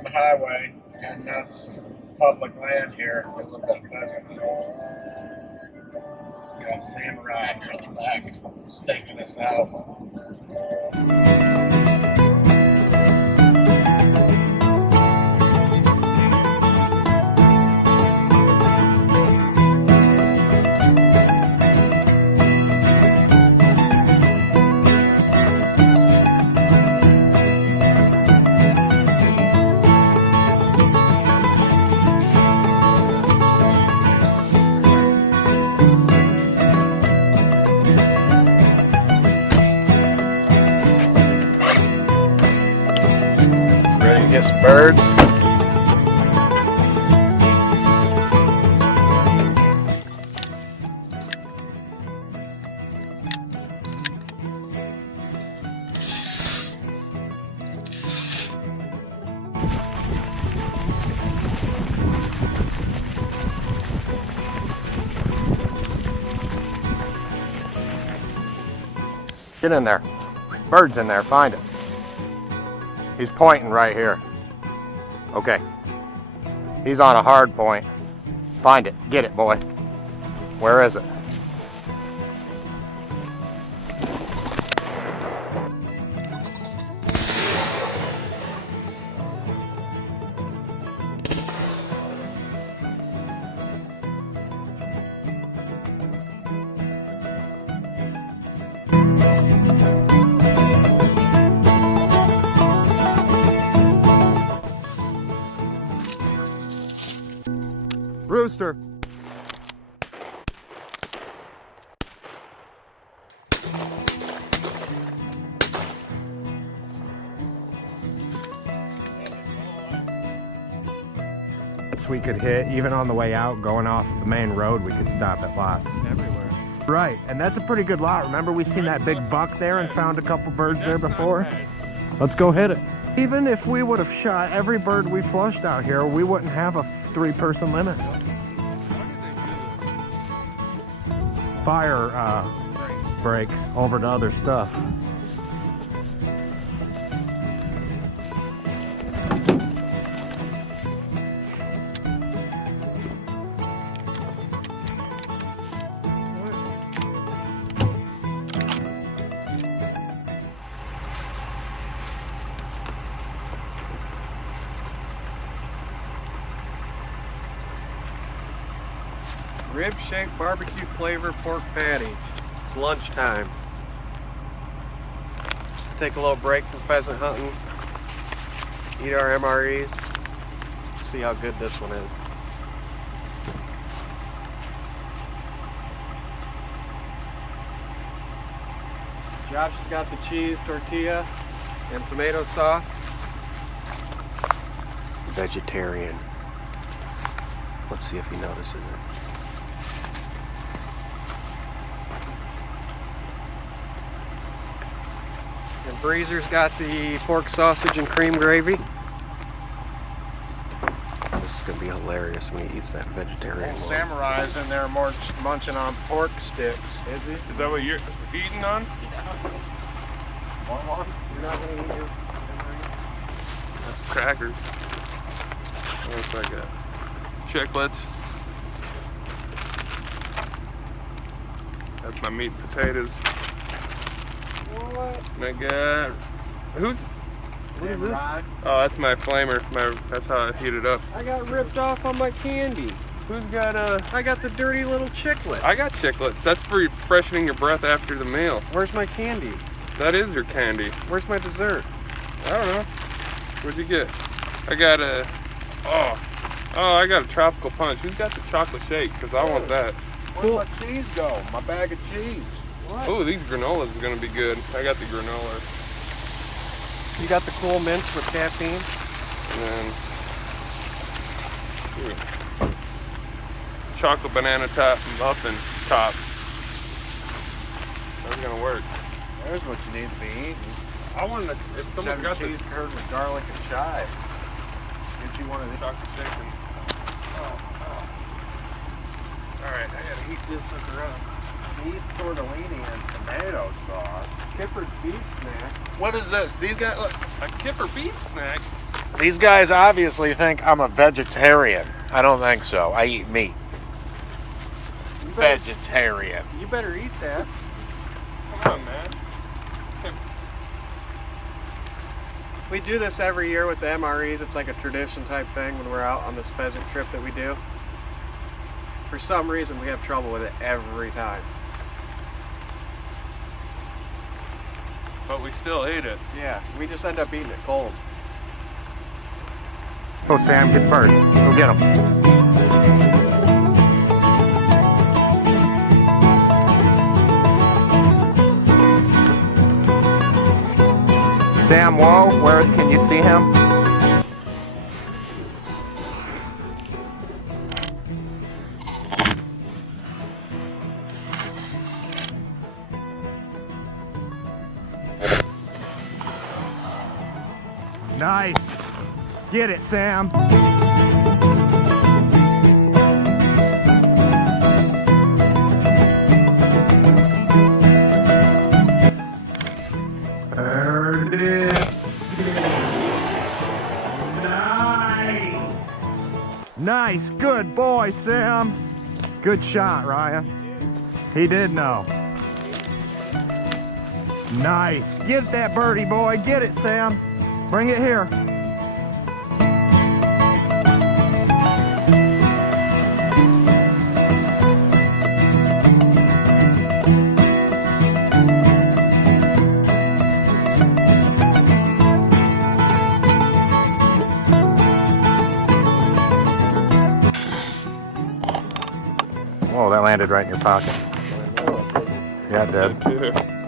on the highway, heading out to some public land here. A little bit of pheasant. Got a samurai here in the back, staking us out. Get some birds. Get in there. Bird's in there, find it. He's pointing right here. Okay. He's on a hard point. Find it. Get it, boy. Where is it? Rooster. We could hit, even on the way out, going off the main road, we could stop at lots. Everywhere. Right, and that's a pretty good lot. Remember we seen that big buck there and found a couple birds there before? Let's go hit it. Even if we would have shot every bird we flushed out here, we wouldn't have a 3-person limit. Fire breaks over to other stuff. Rib-shaped barbecue flavor pork patty. It's lunchtime. Take a little break from pheasant hunting. Eat our MREs. See how good this one is. Josh has got the cheese, tortilla, and tomato sauce. Vegetarian. Let's see if he notices it. And Breezer's got the pork sausage and cream gravy. This is gonna be hilarious when he eats that vegetarian one. Samurai's in there munching on pork sticks. Is he? Is that what you're eating on? Want one? You're not gonna eat your That's crackers. What else I got? Chiclets. That's my meat and potatoes. What? And I got what is this? Oh, that's my flamer. That's how I heat it up. I got ripped off on my candy. Who's got I got the dirty little chiclets. I got chiclets. That's for freshening your breath after the meal. Where's my candy? That is your candy. Where's my dessert? I don't know. What'd you get? I got a I got a tropical punch. Who's got the chocolate shake? Because I want that. Where'd my cheese go? My bag of cheese. What? Oh, these granolas are gonna be good. I got the granola. You got the cool mints with caffeine? And then chocolate banana top muffin top. That's gonna work. There's what you need to be eating. I wanted to, if someone Cheddar got the cheese curd with garlic and chive. Get you one of these. chocolate shake and Alright, I gotta heat this sucker up. Beef tortellini and tomato sauce. Kipper beef snack. What is this? These guys, look. a kipper beef snack. These guys obviously think I'm a vegetarian. I don't think so. I eat meat. Vegetarian. You better eat that. Come on, man. We do this every year with the MREs. It's like a tradition type thing when we're out on this pheasant trip that we do. For some reason, we have trouble with it every time. But we still ate it. Yeah, we just end up eating it cold. Go, Sam, get first. Go get him. Sam, whoa, where can you see him? Nice. Get it, Sam. There it is. Nice. Nice. Good boy, Sam. Good shot, Ryan. He did know. Nice. Get that birdie, boy. Get it, Sam. Bring it here. Whoa, that landed right in your pocket. Yeah, it did.